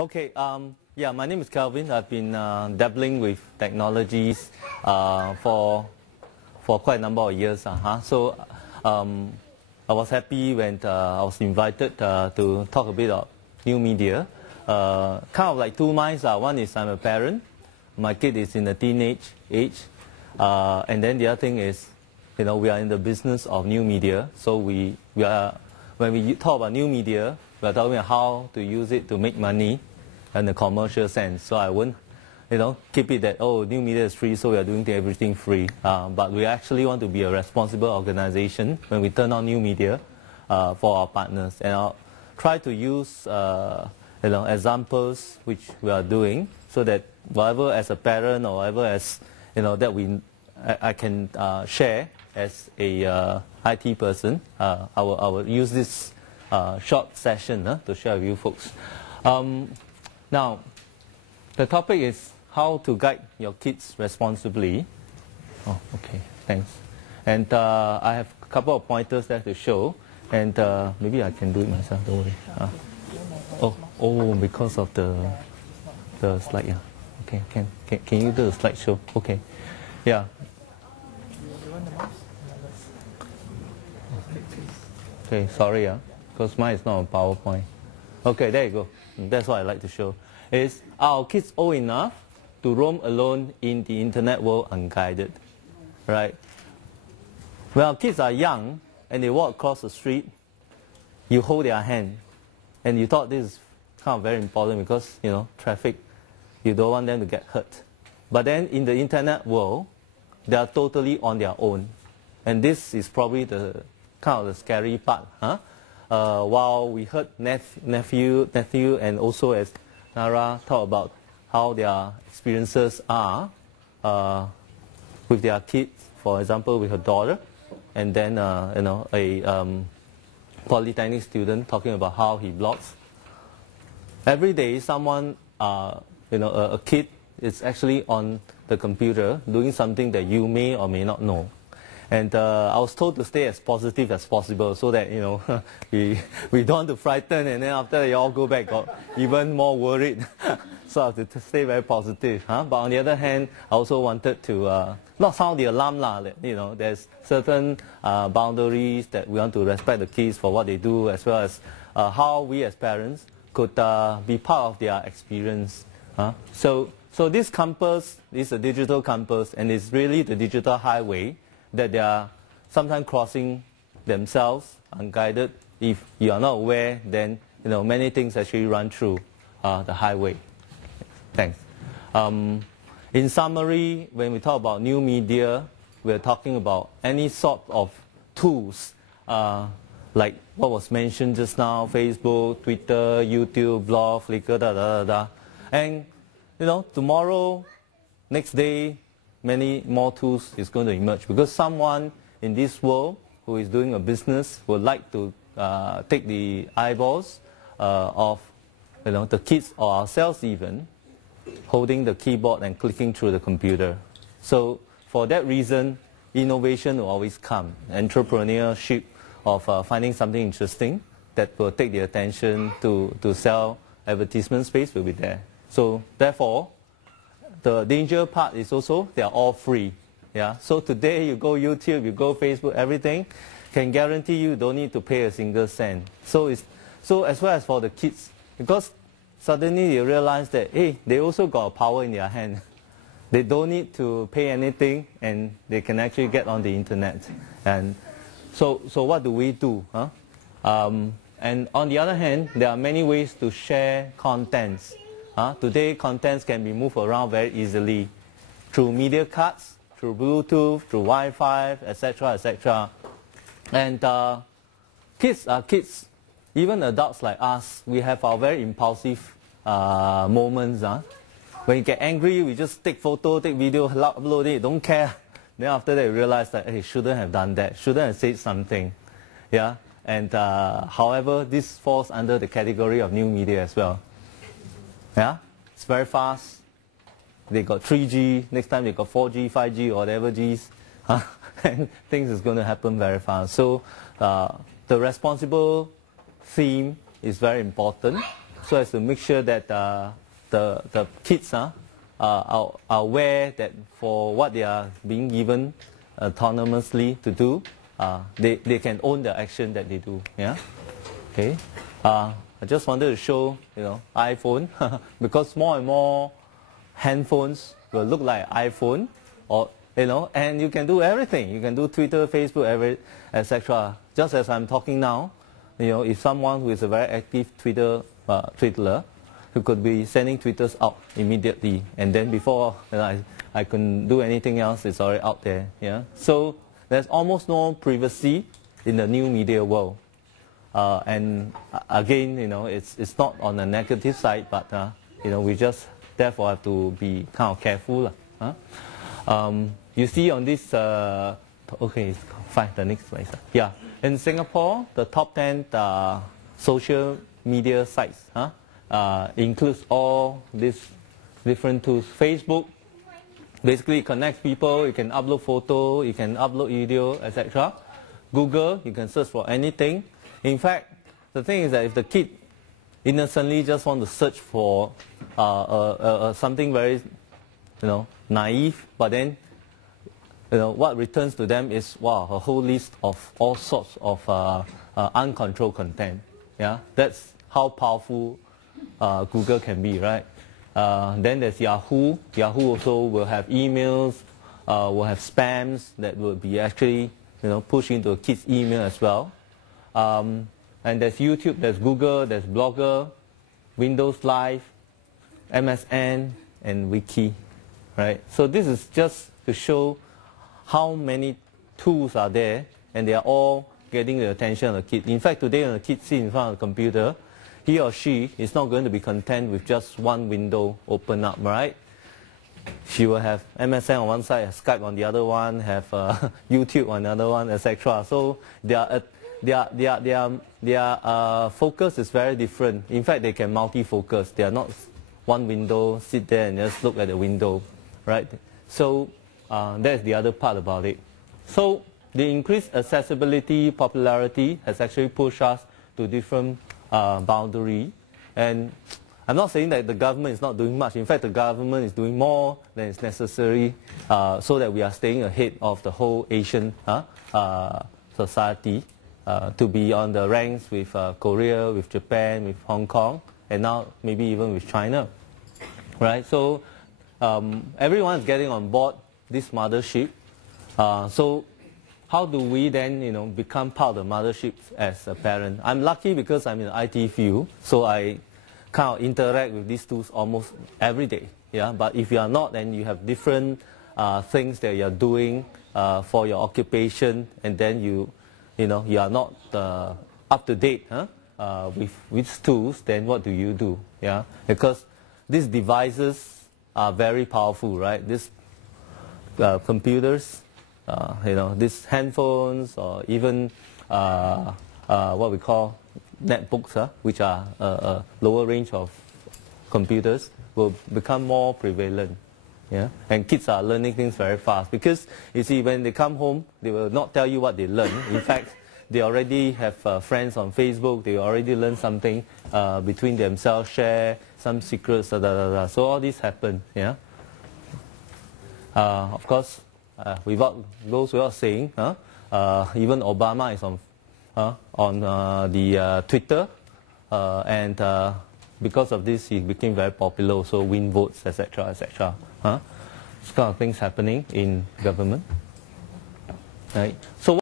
Okay, yeah, my name is Kelvin. I've been dabbling with technologies for quite a number of years. So I was happy when I was invited to talk a bit of new media. Kind of like two minds. One is I'm a parent. My kid is in the teenage age. And then the other thing is, we are in the business of new media. So when we talk about new media, we are talking about how to use it to make money in a commercial sense. So I wouldn't, keep it that, oh, new media is free, so we are doing everything free. But we actually want to be a responsible organization when we turn on new media for our partners. And I'll try to use, examples which we are doing so that whatever as a parent or whatever as, that I can share as a IT person, I will use this short session to share with you folks. Now, the topic is how to guide your kids responsibly. Oh, okay, thanks. And I have a couple of pointers there to show, and maybe I can do it myself, don't worry. Oh, because of the slide, yeah. Okay, can you do the slideshow? Okay, yeah. Okay, sorry, because mine is not on PowerPoint. Okay, there you go. That's what I like to show. Is our kids old enough to roam alone in the internet world unguided? Right? When our kids are young and they walk across the street, you hold their hand. And you thought this is kind of very important because, traffic, you don't want them to get hurt. But then in the internet world, they are totally on their own. And this is probably the kind of the scary part. While we heard nephew and also as Nara talk about how their experiences are with their kids, for example with her daughter, and then a polytechnic student talking about how he blogs. Every day someone, a kid is actually on the computer doing something that you may or may not know. And I was told to stay as positive as possible so that, we don't want to frighten, and then after that you all go back, got even more worried. So I have to stay very positive. But on the other hand, I also wanted to not sound the alarm, there's certain boundaries that we want to respect the kids for what they do, as well as how we as parents could be part of their experience. So this compass is a digital compass, and it's really the digital highway that they are sometimes crossing themselves unguided. If you are not aware, then many things actually run through the highway. Thanks. In summary, when we talk about new media, we're talking about any sort of tools like what was mentioned just now: Facebook, Twitter, YouTube, blog, Flickr, And tomorrow, next day, many more tools is going to emerge, because someone in this world who is doing a business would like to take the eyeballs of the kids or ourselves even, holding the keyboard and clicking through the computer. So for that reason, innovation will always come. Entrepreneurship of finding something interesting that will take the attention to sell advertisement space will be there. So therefore, the danger part is also they are all free. Yeah. So today you go YouTube, you go Facebook, everything can guarantee you don't need to pay a single cent. So as well as for the kids, because suddenly they realize that they also got a power in their hand. They don't need to pay anything, and they can actually get on the internet. And so what do we do? And on the other hand, there are many ways to share contents. Today, contents can be moved around very easily through media cards, through Bluetooth, through Wi-Fi, etc., etc. And kids are kids. Even adults like us, we have our very impulsive moments. When you get angry, we just take photo, take video, upload it, don't care. Then after that, you realize that, hey, shouldn't have done that, shouldn't have said something. Yeah. And however, this falls under the category of new media as well. Yeah, it's very fast. They got 3G, next time they got 4G, 5G, or whatever Gs. And things is going to happen very fast. So the responsible theme is very important. so as to make sure that the kids are aware that for what they are being given autonomously to do, they can own the action that they do. Yeah. Okay. I just wanted to show, iPhone, because more and more handphones will look like iPhone, or and you can do everything. You can do Twitter, Facebook, etc. Just as I'm talking now, if someone who is a very active Twitterer, who could be sending tweeters out immediately, and then before I can do anything else, it's already out there. Yeah. So there's almost no privacy in the new media world. And again, it's not on the negative side, but we just therefore have to be kind of careful. You see on this, okay, fine, the next slide. Yeah, in Singapore, the top 10 social media sites includes all these different tools. Facebook, basically it connects people, you can upload photo, you can upload video, etc. Google, you can search for anything. In fact, the thing is that if the kid innocently just want to search for something very, naive, but then, what returns to them is, wow, a whole list of all sorts of uncontrolled content. Yeah, that's how powerful Google can be, right? Then there's Yahoo. Yahoo also will have emails, will have spams that will be actually, pushed into a kid's email as well. And there's YouTube, there's Google, there's Blogger, Windows Live, MSN, and Wiki, right? So this is just to show how many tools are there, and they are all getting the attention of the kid. In fact, today when the kid sits in front of the computer, he or she is not going to be content with just one window open up, right? She will have MSN on one side, Skype on the other one, have YouTube on the other one, etc. So their focus is very different. In fact, they can multi-focus. They are not one window, sit there and just look at the window, right? So that's the other part about it. So the increased accessibility, popularity has actually pushed us to different boundary. And I'm not saying that the government is not doing much. In fact, the government is doing more than is necessary so that we are staying ahead of the whole Asian society, to be on the ranks with Korea, with Japan, with Hong Kong, and now maybe even with China, right? So everyone is getting on board this mothership. So how do we then, become part of the mothership as a parent? I'm lucky because I'm in the IT field, so I kind of interact with these tools almost every day. Yeah, but if you are not, then you have different things that you are doing for your occupation, and then you are not up to date with tools. Then what do you do? Yeah, because these devices are very powerful, right? These computers. These handphones, or even what we call netbooks, which are a lower range of computers, will become more prevalent. Yeah? And kids are learning things very fast because, you see, when they come home, they will not tell you what they learn. In fact, they already have friends on Facebook, they already learn something between themselves, share some secrets, So all this happen. Yeah? Of course, goes without saying, even Obama is on the Twitter, and because of this, he became very popular, so win votes, etc., etc. This kind of things happening in government, right? So